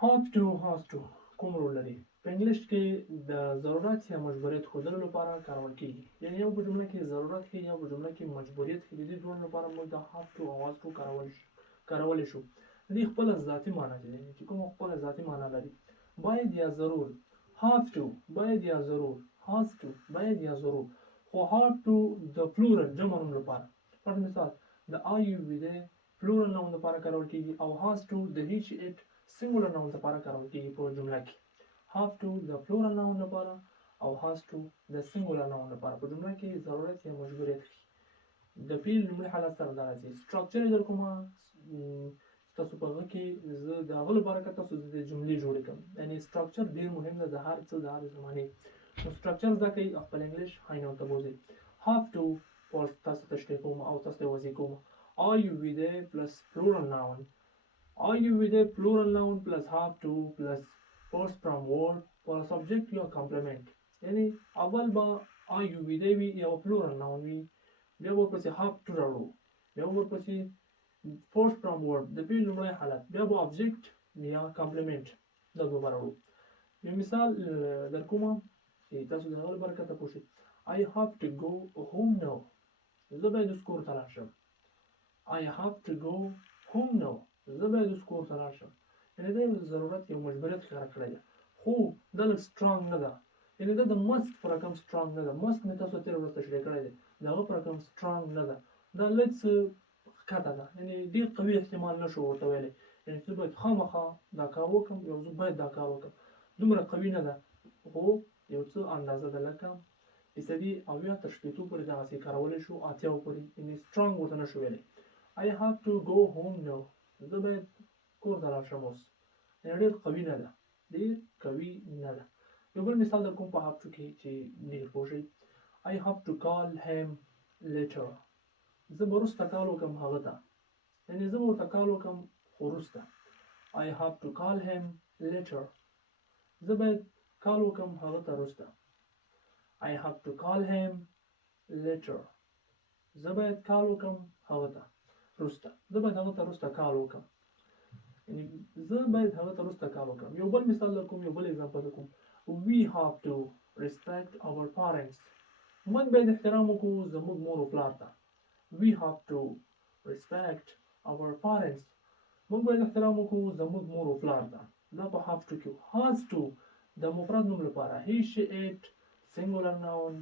have to has to کوم رول لري په انګلیش کې د ضرورت یا مجبوریت ښودلو لپاره کارول کیږي یعنی یو په جمله کې ضرورت ښیي یا په جمله کې مجبوریت ښیي د دې دواړو لپاره موږ د have to او has to کارولی شو د دې خپله ذاتي معنی چې کوم خپله ذاتي معنی لري باید یا ضرور have to باید یا ضرور has to باید یا ضرور خو have to د پلورل جمع نوم لپاره پر مثال د IUV د پلورل نوم لپاره کارول کیږي او has to د هیچ اټ سنګولر ناون لپاره کارول کیږي په جمله کې have to د پلورل ناون لپاره او has to د سنګولر ناون لپاره په جمله کې ضرورت یا مجبوریت د فعل لومړي حالت سره دا راځي سټراکچر یې درکومه تاسو په هغه کې زه د هغه لپاره که تاسو د جملې جوړې کړم یعنی سټراکچر ډېر مهم دی د هر څه د هر زمانې نو سټراکچر زده کوئ خپل انګلیش هاینو ته بوځئ have to تاسو تشریح کوم او تاسو ته وضع کوم IUV دی پلس پلورل ناون IUV the plural noun plus have to plus first from word plus subject یا complement یعنی اول با IUV دی وي یا plural noun وي بیا ورپسې have to راوړو بیا ورپسې first from word د فعل لومړی حالت بیا به object یا complement دا دوه راوړو یو مثال در کومه چې تاسو د هغه لپاره کته پوښي I have to go home now زه باید اوس کور ته لاړ شم I have to go home now زه باید اوس کور ته لاړ شم یعنې دا یو ضرورت یو مجبوریت ښکاره کړی دی خو دا لږ سټرانګ نه ده یعنې دا د مست په رقم سټرانګ نه ده مست مې تاسو تېره ورځ تشریح کړی دی د هغه په رقم سټرانګ نه ده دا لږ څه ښکته ده یعنې ډېر قوي احتمال نه شو ورته ویلی یعنې زه باید خامخا دا کار وکړم یا زه باید دا کار وکړم دومره قوي نه ده خو یو څه اندازه ده لکه فیصدي اویا تر شپېتو پورې دغسې کارولی شو اتیاو پورې یعنې سټرانګ ورته نه شو ویلی I have to go home now زه باید کور ته لاړ شم اوس یعنې ډېر قوي نه ده ډېر قوي نه ده یو بل مثال در کوم په have to کې چې ډېر پوه شئ I have to call him later زه به وروسته کال وکړم هغه ته یعنې زه به ورته کال وکړم خو وروسته I have to call him later زه باید کال وکړم هغه ته وروسته I have to call him later زه باید کال وکړم هغه ته وروسته زه باید هغه ته وروسته کال وکړم یعنې زه باید هغه ته وروسته کال وکړم یو بل مثال در کوم یو بل اگزامپل در کوم We have to respect our parents موږ باید احترام وکړو زموږ مور او پلار ته We have to respect our parents موږ باید احترام وکړو زموږ مور او پلار ته دا په have to کې has to د مفرد نوم لپاره he she it singular noun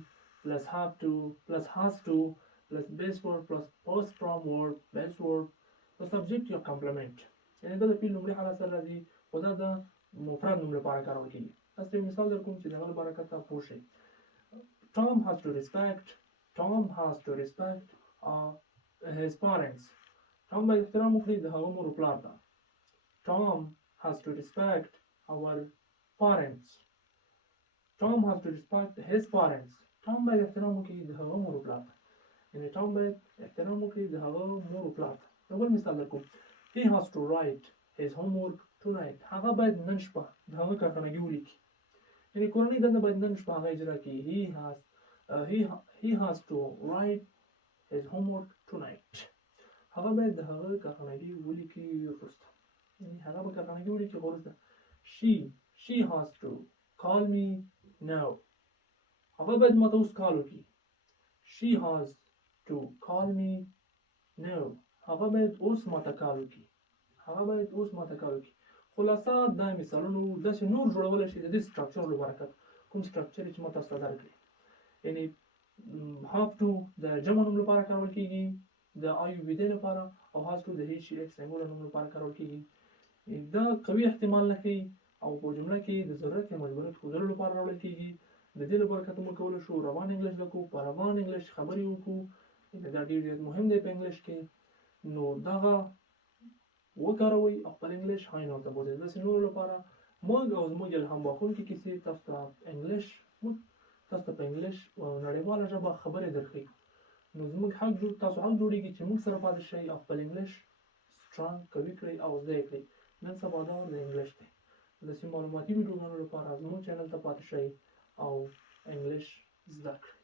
plus have to plus has to plus base word plus post from word base word the subject یا complement یعنې دا د فعل لومړي حالت سره راځي خو دا د مفرد نوم لپاره کارول کېږي تاسو ته یو مثال در کوم چې د هغه لپاره که ته پوه شئ Tom has to respect his parents Tom باید احترام وکړي د هغه مور او پلار ته Tom has to respect our parents Tom has to respect his parents Tom باید احترام وکړي د هغه مور او پلار ته یعنې Tom باید احترام وکړي د هغه مور او پلار ته یو بل مثال در کوم He has to write his homework tonight هغه باید نن شپه د هغه کارخانګي ولیکي یعنې کورنۍ دنده باید نن شپه هغه اجرا کړي he has to write his homework tonight هغه باید د هغه کارخانګي ولیکي وروسته یعنې هغه به کارخانګي ولیکي خو وروسته she has to call me now هغه باید ماته اوس کال وکړي she has to call me now هغه باید اوس ماته کال وکړي خلاصه دا مثالونو داسې نور جوړولی شي د دې سټراکچر له برکت کوم سټراکچر چې ما تاسو ته درکړي یعنې have to د جمع نوم لپاره کارول کېږي د IUV دی لپاره او has to د هیچ ایکس سنګولر نوم لپاره کارول کېږي دا قوي احتمال نه ښیي او په جمله کې د ضرورت یا مجبوریت ښودلو لپاره راوړل کېږي د دې له برکته موږ کولی شو روان انګلیش زده کړو په روان انګلیش خبرې وکړو دا ډېر زیات مهم دی په انګلیش کې نو دغه وکاروئ او خپل انګلیش هاینو ته بوځئ داسې نورو لپاره موږ او زموږ الهام بخښونکي کیسې تاسو ته په انګلیش نړیواله ژبه خبرې درښیي نو زموږ تاسو حق جوړېږي چې موږ سره پاتې شئ او خپل انګلیش سټرانګ قوي کړئ او زده یې کړئ نن سبا دور د انګلیش دی داسې معلوماتي ویډیوګانو لپاره زموږ چینل ته پاتې شئ او انګلیش زده کړئ